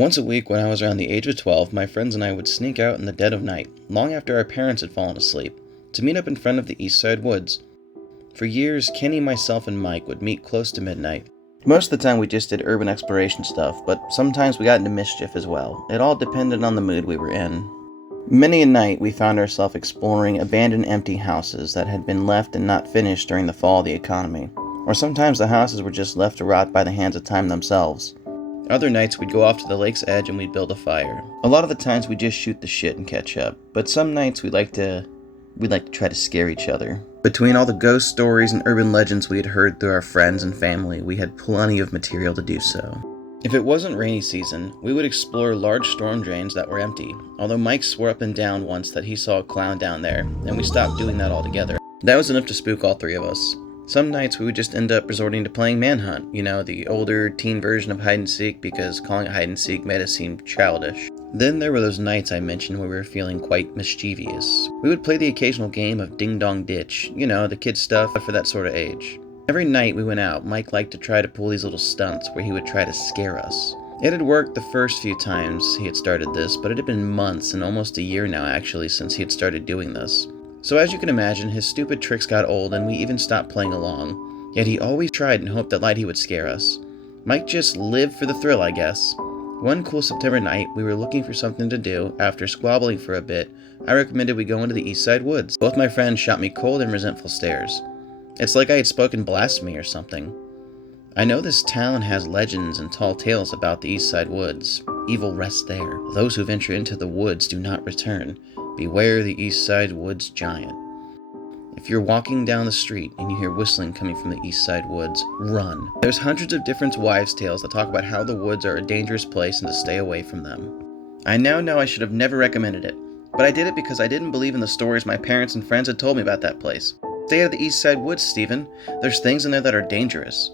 Once a week when I was around the age of 12, my friends and I would sneak out in the dead of night, long after our parents had fallen asleep, to meet up in front of the East Side Woods. For years, Kenny, myself, and Mike would meet close to midnight. Most of the time we just did urban exploration stuff, but sometimes we got into mischief as well. It all depended on the mood we were in. Many a night we found ourselves exploring abandoned empty houses that had been left and not finished during the fall of the economy. Or sometimes the houses were just left to rot by the hands of time themselves. Other nights we'd go off to the lake's edge and we'd build a fire. A lot of the times we'd just shoot the shit and catch up, but some nights we'd like to try to scare each other. Between all the ghost stories and urban legends we had heard through our friends and family, we had plenty of material to do so. If it wasn't rainy season, we would explore large storm drains that were empty, although Mike swore up and down once that he saw a clown down there, and we stopped doing that altogether. That was enough to spook all three of us. Some nights we would just end up resorting to playing manhunt, the older teen version of hide and seek, because calling it hide and seek made us seem childish. Then there were those nights I mentioned where we were feeling quite mischievous. We would play the occasional game of ding dong ditch, the kid stuff for that sort of age. Every night we went out, Mike liked to try to pull these little stunts where he would try to scare us. It had worked the first few times he had started this, but it had been months and almost a year now actually since he had started doing this. So as you can imagine, his stupid tricks got old and we even stopped playing along. Yet he always tried and hoped that he would scare us. Mike just lived for the thrill, I guess. One cool September night, we were looking for something to do. After squabbling for a bit, I recommended we go into the East Side Woods. Both my friends shot me cold and resentful stares. It's like I had spoken blasphemy or something. I know this town has legends and tall tales about the East Side Woods. Evil rests there. Those who venture into the woods do not return. Beware the East Side Woods giant. If you're walking down the street and you hear whistling coming from the East Side Woods, run. There's hundreds of different wives' tales that talk about how the woods are a dangerous place and to stay away from them. I now know I should have never recommended it, but I did it because I didn't believe in the stories my parents and friends had told me about that place. Stay out of the East Side Woods, Stephen. There's things in there that are dangerous.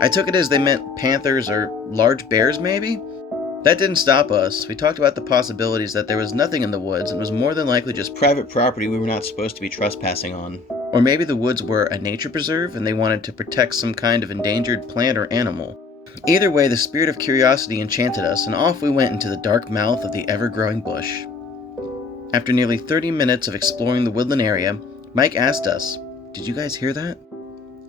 I took it as they meant panthers or large bears, maybe? That didn't stop us. We talked about the possibilities that there was nothing in the woods and was more than likely just private property we were not supposed to be trespassing on. Or maybe the woods were a nature preserve and they wanted to protect some kind of endangered plant or animal. Either way, the spirit of curiosity enchanted us and off we went into the dark mouth of the ever-growing bush. After nearly 30 minutes of exploring the woodland area, Mike asked us, "Did you guys hear that?"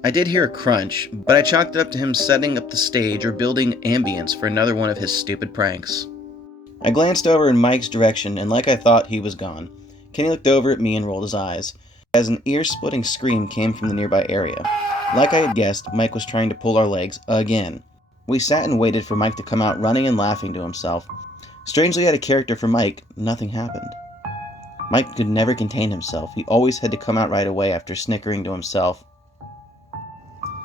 I did hear a crunch, but I chalked it up to him setting up the stage or building ambience for another one of his stupid pranks. I glanced over in Mike's direction, and like I thought, he was gone. Kenny looked over at me and rolled his eyes, as an ear-splitting scream came from the nearby area. Like I had guessed, Mike was trying to pull our legs again. We sat and waited for Mike to come out running and laughing to himself. Strangely out of character for Mike, nothing happened. Mike could never contain himself. He always had to come out right away after snickering to himself.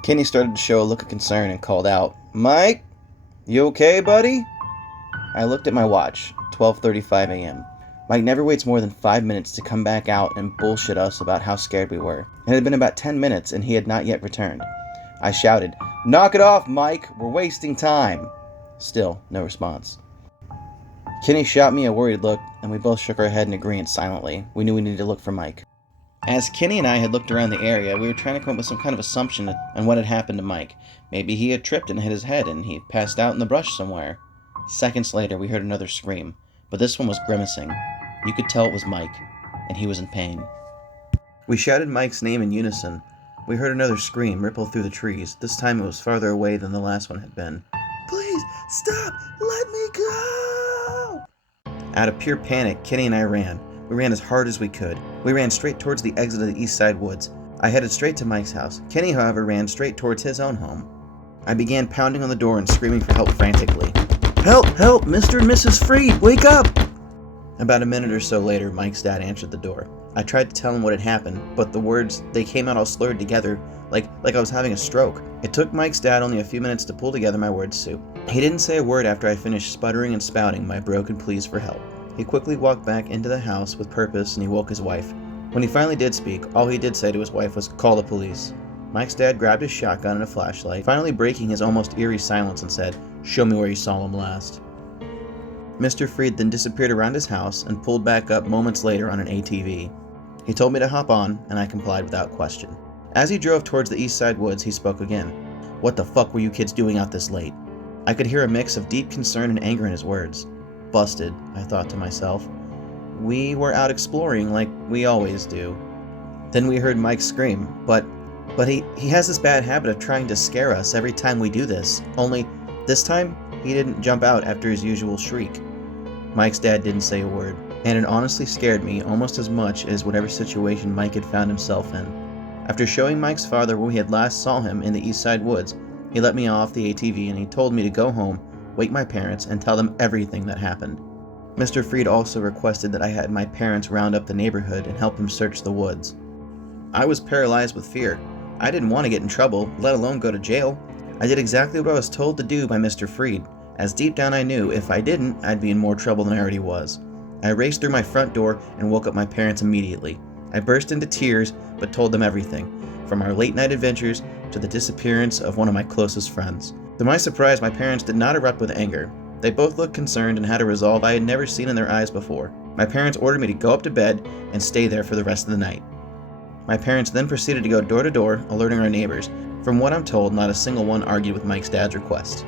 Kenny started to show a look of concern and called out, "Mike, you okay, buddy?" I looked at my watch, 12:35 a.m. Mike never waits more than 5 minutes to come back out and bullshit us about how scared we were. It had been about 10 minutes and he had not yet returned. I shouted, "Knock it off, Mike, we're wasting time." Still, no response. Kenny shot me a worried look and we both shook our head in agreement silently. We knew we needed to look for Mike. As Kenny and I had looked around the area, we were trying to come up with some kind of assumption on what had happened to Mike. Maybe he had tripped and hit his head and he passed out in the brush somewhere. Seconds later, we heard another scream, but this one was grimacing. You could tell it was Mike, and he was in pain. We shouted Mike's name in unison. We heard another scream ripple through the trees. This time it was farther away than the last one had been. "Please, stop! Let me go!" Out of pure panic, Kenny and I ran. We ran as hard as we could. We ran straight towards the exit of the East Side Woods. I headed straight to Mike's house. Kenny, however, ran straight towards his own home. I began pounding on the door and screaming for help frantically. "Help! Help! Mr. and Mrs. Freed! Wake up!" About a minute or so later, Mike's dad answered the door. I tried to tell him what had happened, but the words, they came out all slurred together, like I was having a stroke. It took Mike's dad only a few minutes to pull together my words soup. He didn't say a word after I finished sputtering and spouting my broken pleas for help. He quickly walked back into the house with purpose and he woke his wife. When he finally did speak, all he did say to his wife was, "Call the police." Mike's dad grabbed his shotgun and a flashlight, finally breaking his almost eerie silence and said, "Show me where you saw him last." Mr. Freed then disappeared around his house and pulled back up moments later on an ATV. He told me to hop on, and I complied without question. As he drove towards the East Side Woods, he spoke again. "What the fuck were you kids doing out this late?" I could hear a mix of deep concern and anger in his words. Busted, I thought to myself. We were out exploring like we always do. Then we heard Mike scream, but he has this bad habit of trying to scare us every time we do this, only this time he didn't jump out after his usual shriek. Mike's dad didn't say a word, and it honestly scared me almost as much as whatever situation Mike had found himself in. After showing Mike's father where we had last saw him in the East Side Woods, he let me off the ATV and he told me to go home, wake my parents, and tell them everything that happened. Mr. Freed also requested that I had my parents round up the neighborhood and help him search the woods. I was paralyzed with fear. I didn't want to get in trouble, let alone go to jail. I did exactly what I was told to do by Mr. Freed, as deep down I knew if I didn't, I'd be in more trouble than I already was. I raced through my front door and woke up my parents immediately. I burst into tears, but told them everything, from our late-night adventures to the disappearance of one of my closest friends. To my surprise, my parents did not erupt with anger. They both looked concerned and had a resolve I had never seen in their eyes before. My parents ordered me to go up to bed and stay there for the rest of the night. My parents then proceeded to go door to door, alerting our neighbors. From what I'm told, not a single one argued with Mike's dad's request.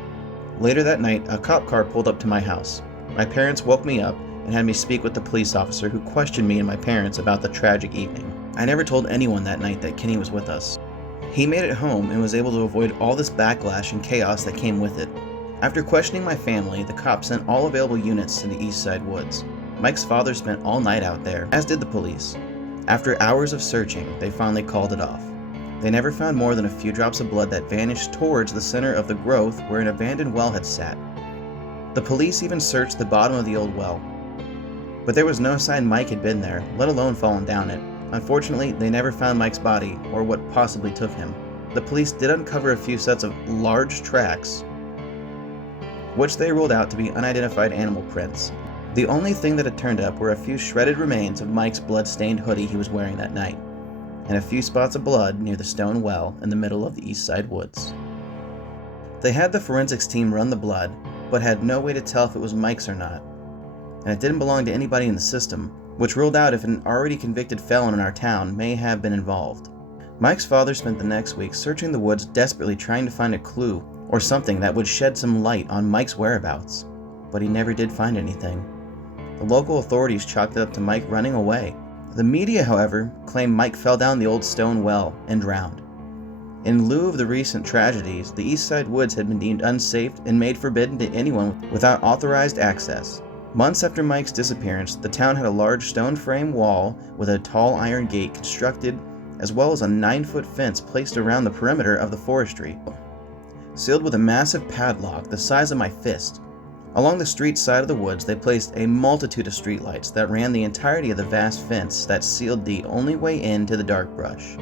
Later that night, a cop car pulled up to my house. My parents woke me up and had me speak with the police officer who questioned me and my parents about the tragic evening. I never told anyone that night that Kenny was with us. He made it home and was able to avoid all this backlash and chaos that came with it. After questioning my family, the cops sent all available units to the East Side Woods. Mike's father spent all night out there, as did the police. After hours of searching, they finally called it off. They never found more than a few drops of blood that vanished towards the center of the growth where an abandoned well had sat. The police even searched the bottom of the old well, but there was no sign Mike had been there, let alone fallen down it. Unfortunately, they never found Mike's body, or what possibly took him. The police did uncover a few sets of large tracks, which they ruled out to be unidentified animal prints. The only thing that had turned up were a few shredded remains of Mike's blood-stained hoodie he was wearing that night, and a few spots of blood near the stone well in the middle of the East Side Woods. They had the forensics team run the blood, but had no way to tell if it was Mike's or not, and it didn't belong to anybody in the system, which ruled out if an already convicted felon in our town may have been involved. Mike's father spent the next week searching the woods, desperately trying to find a clue or something that would shed some light on Mike's whereabouts, but he never did find anything. The local authorities chalked it up to Mike running away. The media, however, claimed Mike fell down the old stone well and drowned. In lieu of the recent tragedies, the East Side Woods had been deemed unsafe and made forbidden to anyone without authorized access. Months after Mike's disappearance, the town had a large stone frame wall with a tall iron gate constructed, as well as a 9-foot fence placed around the perimeter of the forestry, sealed with a massive padlock the size of my fist. Along the street side of the woods, they placed a multitude of streetlights that ran the entirety of the vast fence that sealed the only way into the dark brush.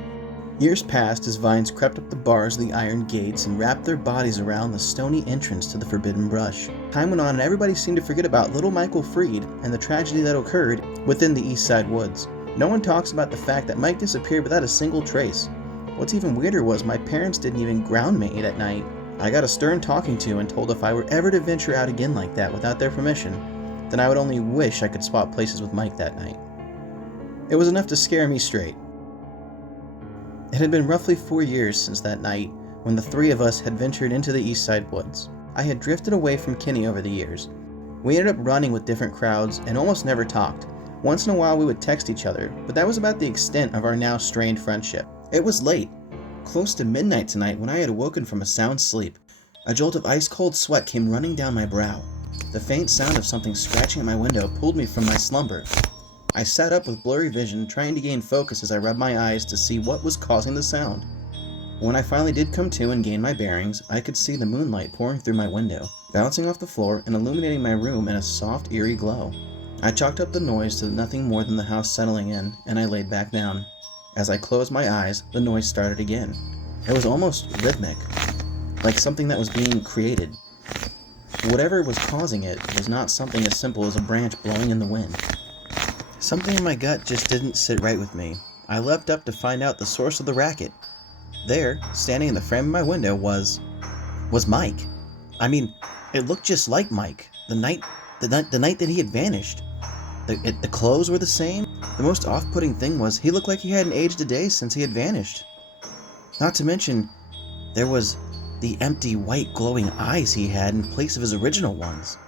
Years passed as vines crept up the bars of the iron gates and wrapped their bodies around the stony entrance to the forbidden brush. Time went on and everybody seemed to forget about little Michael Freed and the tragedy that occurred within the East Side Woods. No one talks about the fact that Mike disappeared without a single trace. What's even weirder was my parents didn't even ground me that night. I got a stern talking to and told if I were ever to venture out again like that without their permission, then I would only wish I could swap places with Mike that night. It was enough to scare me straight. It had been roughly 4 years since that night when the three of us had ventured into the East Side Woods. I had drifted away from Kenny over the years. We ended up running with different crowds and almost never talked. Once in a while we would text each other, but that was about the extent of our now strained friendship. It was late, close to midnight tonight, when I had awoken from a sound sleep. A jolt of ice-cold sweat came running down my brow. The faint sound of something scratching at my window pulled me from my slumber. I sat up with blurry vision, trying to gain focus as I rubbed my eyes to see what was causing the sound. When I finally did come to and gain my bearings, I could see the moonlight pouring through my window, bouncing off the floor and illuminating my room in a soft, eerie glow. I chalked up the noise to nothing more than the house settling in, and I laid back down. As I closed my eyes, the noise started again. It was almost rhythmic, like something that was being created. Whatever was causing it was not something as simple as a branch blowing in the wind. Something in my gut just didn't sit right with me. I leapt up to find out the source of the racket. There, standing in the frame of my window, was Mike. I mean, it looked just like Mike. The night that he had vanished. The clothes were the same. The most off-putting thing was he looked like he hadn't aged a day since he had vanished. Not to mention, there was the empty, white, glowing eyes he had in place of his original ones.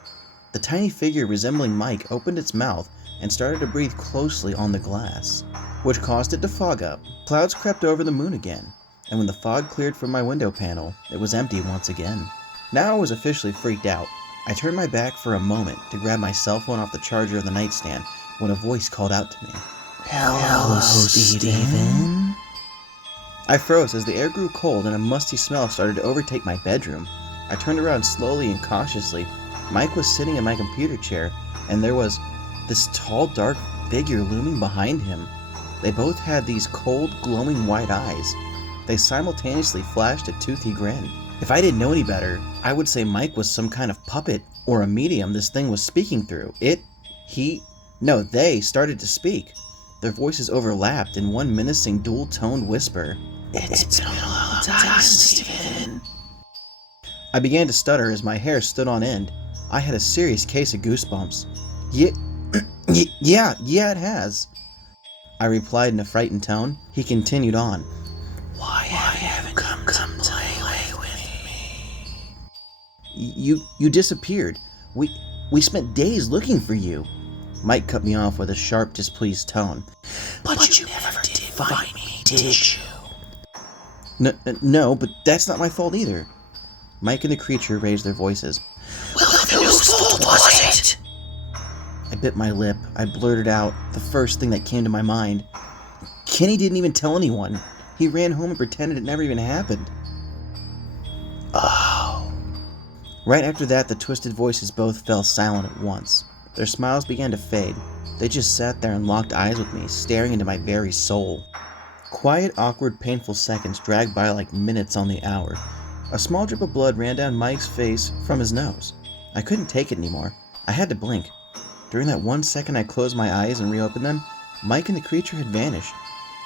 The tiny figure resembling Mike opened its mouth and started to breathe closely on the glass, which caused it to fog up. Clouds crept over the moon again, and when the fog cleared from my window panel, it was empty once again. Now I was officially freaked out. I turned my back for a moment to grab my cell phone off the charger of the nightstand when a voice called out to me. Hello, Steven? I froze as the air grew cold and a musty smell started to overtake my bedroom. I turned around slowly and cautiously. Mike was sitting in my computer chair, and there was this tall, dark figure looming behind him. They both had these cold, glowing white eyes. They simultaneously flashed a toothy grin. If I didn't know any better, I would say Mike was some kind of puppet or a medium this thing was speaking through. They started to speak. Their voices overlapped in one menacing dual-toned whisper. It's been a long time, Steven. I began to stutter as my hair stood on end. I had a serious case of goosebumps. Yeah, it has. I replied in a frightened tone. He continued on. Why haven't you come to play with me? You disappeared. We spent days looking for you. Mike cut me off with a sharp, displeased tone. But you never did find me, did you? No, but that's not my fault either. Mike and the creature raised their voices. Well, whose fault was it? I bit my lip. I blurted out the first thing that came to my mind. Kenny didn't even tell anyone. He ran home and pretended it never even happened. Oh. Right after that, the twisted voices both fell silent at once. Their smiles began to fade. They just sat there and locked eyes with me, staring into my very soul. Quiet, awkward, painful seconds dragged by like minutes on the hour. A small drip of blood ran down Mike's face from his nose. I couldn't take it anymore. I had to blink. During that 1 second I closed my eyes and reopened them, Mike and the creature had vanished.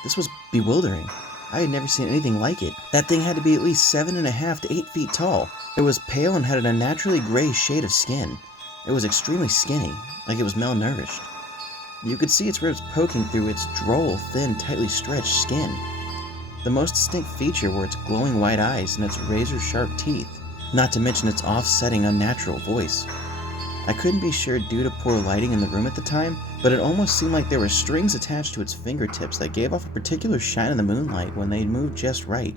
This was bewildering. I had never seen anything like it. That thing had to be at least 7.5 to 8 feet tall. It was pale and had an unnaturally gray shade of skin. It was extremely skinny, like it was malnourished. You could see its ribs poking through its droll, thin, tightly stretched skin. The most distinct feature were its glowing white eyes and its razor-sharp teeth, not to mention its offsetting, unnatural voice. I couldn't be sure due to poor lighting in the room at the time, but it almost seemed like there were strings attached to its fingertips that gave off a particular shine in the moonlight when they moved just right.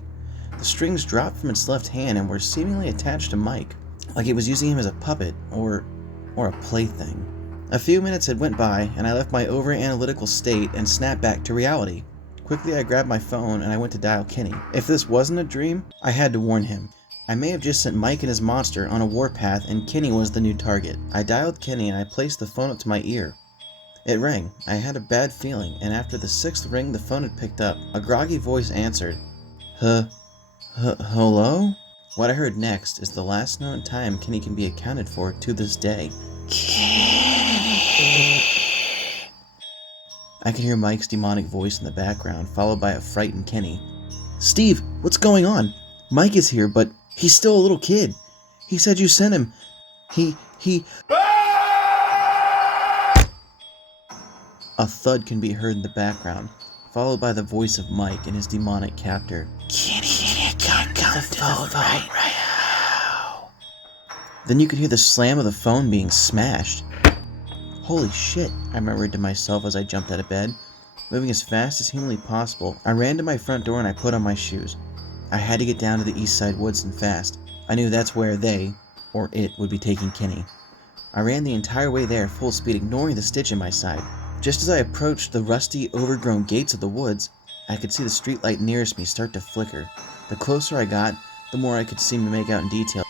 The strings dropped from its left hand and were seemingly attached to Mike, like it was using him as a puppet or a plaything. A few minutes had went by, and I left my over-analytical state and snapped back to reality. Quickly I grabbed my phone and I went to dial Kenny. If this wasn't a dream, I had to warn him. I may have just sent Mike and his monster on a warpath and Kenny was the new target. I dialed Kenny and I placed the phone up to my ear. It rang. I had a bad feeling, and after the 6th ring the phone had picked up. A groggy voice answered. Hello? What I heard next is the last known time Kenny can be accounted for to this day. I could hear Mike's demonic voice in the background, followed by a frightened Kenny. Steve, what's going on? Mike is here, but he's still a little kid. He said you sent him. He... A thud can be heard in the background, followed by the voice of Mike and his demonic captor. Kenny, come to the phone right now. Then you could hear the slam of the phone being smashed. Holy shit, I murmured to myself as I jumped out of bed. Moving as fast as humanly possible, I ran to my front door and I put on my shoes. I had to get down to the East Side Woods and fast. I knew that's where they, or it, would be taking Kenny. I ran the entire way there full speed, ignoring the stitch in my side. Just as I approached the rusty, overgrown gates of the woods, I could see the streetlight nearest me start to flicker. The closer I got, the more I could seem to make out in detail.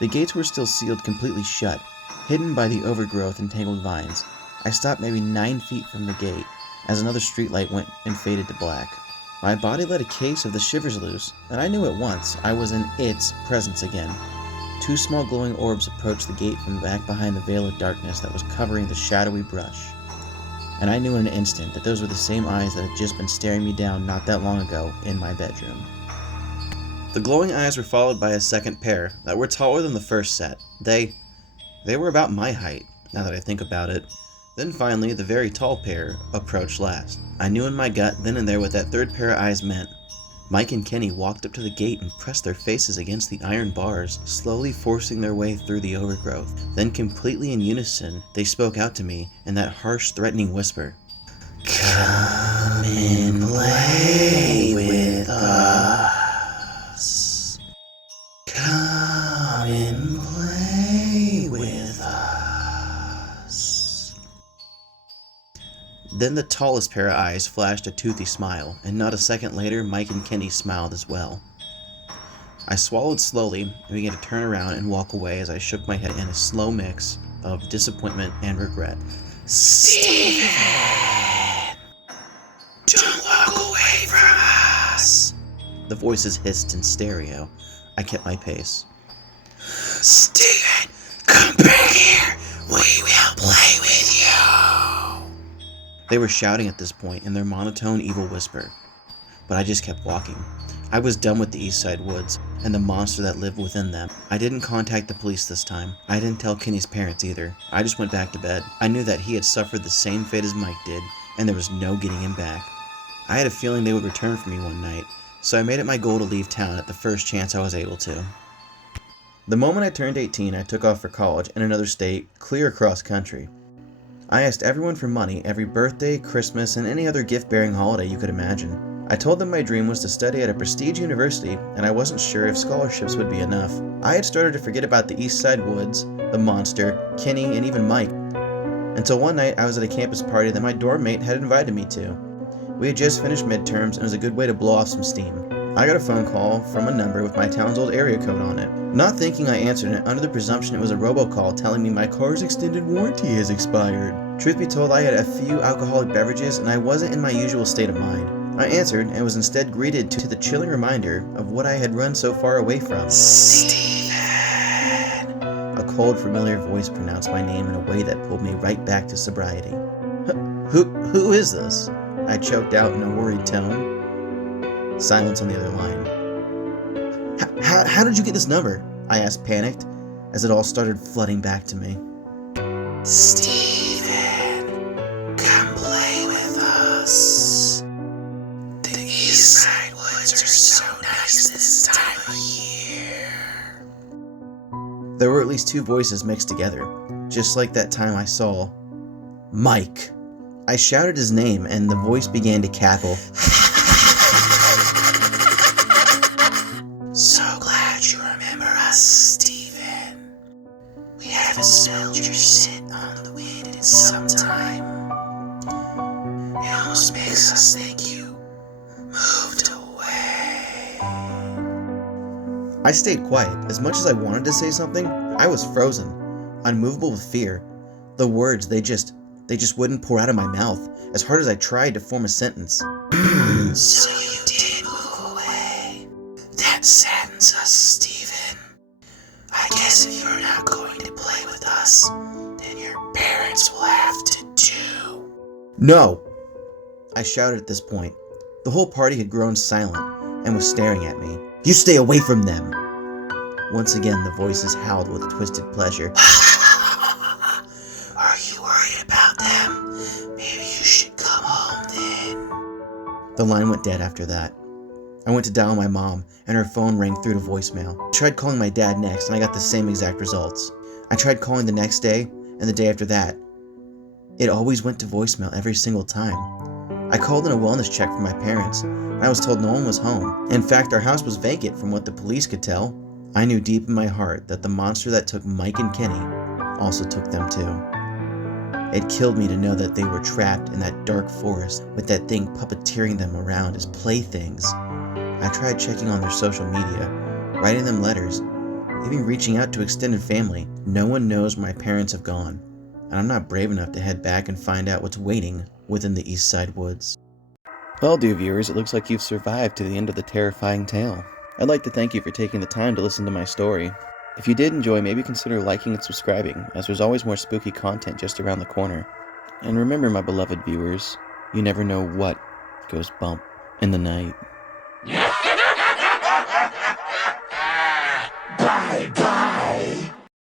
The gates were still sealed completely shut, hidden by the overgrowth and tangled vines. I stopped maybe 9 feet from the gate, as another streetlight went and faded to black. My body let a case of the shivers loose, and I knew at once I was in its presence again. 2 small glowing orbs approached the gate from back behind the veil of darkness that was covering the shadowy brush. And I knew in an instant that those were the same eyes that had just been staring me down not that long ago in my bedroom. The glowing eyes were followed by a second pair that were taller than the first set. They were about my height, now that I think about it. Then finally, the very tall pair approached last. I knew in my gut then and there what that third pair of eyes meant. Mike and Kenny walked up to the gate and pressed their faces against the iron bars, slowly forcing their way through the overgrowth. Then, completely in unison, they spoke out to me in that harsh, threatening whisper. Come and play with us. Come and play with us. Then the tallest pair of eyes flashed a toothy smile, and not a second later, Mike and Kenny smiled as well. I swallowed slowly and began to turn around and walk away as I shook my head in a slow mix of disappointment and regret. Steven! Don't walk away from us! The voices hissed in stereo. I kept my pace. Steven, come back here! We will play with you! They were shouting at this point in their monotone evil whisper. But I just kept walking. I was done with the Eastside Woods and the monster that lived within them. I didn't contact the police this time. I didn't tell Kenny's parents either. I just went back to bed. I knew that he had suffered the same fate as Mike did, and there was no getting him back. I had a feeling they would return for me one night, so I made it my goal to leave town at the first chance I was able to. The moment I turned 18, I took off for college in another state, clear across country. I asked everyone for money every birthday, Christmas, and any other gift-bearing holiday you could imagine. I told them my dream was to study at a prestige university, and I wasn't sure if scholarships would be enough. I had started to forget about the Eastside Woods, the monster, Kenny, and even Mike, until one night I was at a campus party that my dorm mate had invited me to. We had just finished midterms, and it was a good way to blow off some steam. I got a phone call from a number with my town's old area code on it. Not thinking, I answered it under the presumption it was a robocall telling me my car's extended warranty has expired. Truth be told, I had a few alcoholic beverages and I wasn't in my usual state of mind. I answered and was instead greeted to the chilling reminder of what I had run so far away from. Steven! A cold, familiar voice pronounced my name in a way that pulled me right back to sobriety. Who is this? I choked out in a worried tone. Silence on the other line. How did you get this number? I asked, panicked, as it all started flooding back to me. Steven, come play with us. The Eastside Woods are so nice this time of year. There were at least two voices mixed together, just like that time I saw Mike. I shouted his name and the voice began to cackle. So glad you remember us, Steven. We haven't smelled your scent on the wind in some time. It almost makes us think you moved away. I stayed quiet. As much as I wanted to say something, I was frozen, unmovable with fear. The words, they just wouldn't pour out of my mouth, as hard as I tried to form a sentence. So you did move away. That saddens us, Steven. I guess if you're not going to play with us, then your parents will have to too. No! I shouted at this point. The whole party had grown silent and was staring at me. You stay away from them! Once again, the voices howled with twisted pleasure. Are you worried about them? Maybe you should come home then. The line went dead after that. I went to dial my mom, and her phone rang through to voicemail. I tried calling my dad next, and I got the same exact results. I tried calling the next day, and the day after that. It always went to voicemail every single time. I called in a wellness check for my parents, and I was told no one was home. In fact, our house was vacant from what the police could tell. I knew deep in my heart that the monster that took Mike and Kenny also took them too. It killed me to know that they were trapped in that dark forest with that thing puppeteering them around as playthings. I tried checking on their social media, writing them letters, even reaching out to extended family. No one knows where my parents have gone, and I'm not brave enough to head back and find out what's waiting within the Eastside Woods. Well, dear viewers, it looks like you've survived to the end of the terrifying tale. I'd like to thank you for taking the time to listen to my story. If you did enjoy, maybe consider liking and subscribing, as there's always more spooky content just around the corner. And remember, my beloved viewers, you never know what goes bump in the night.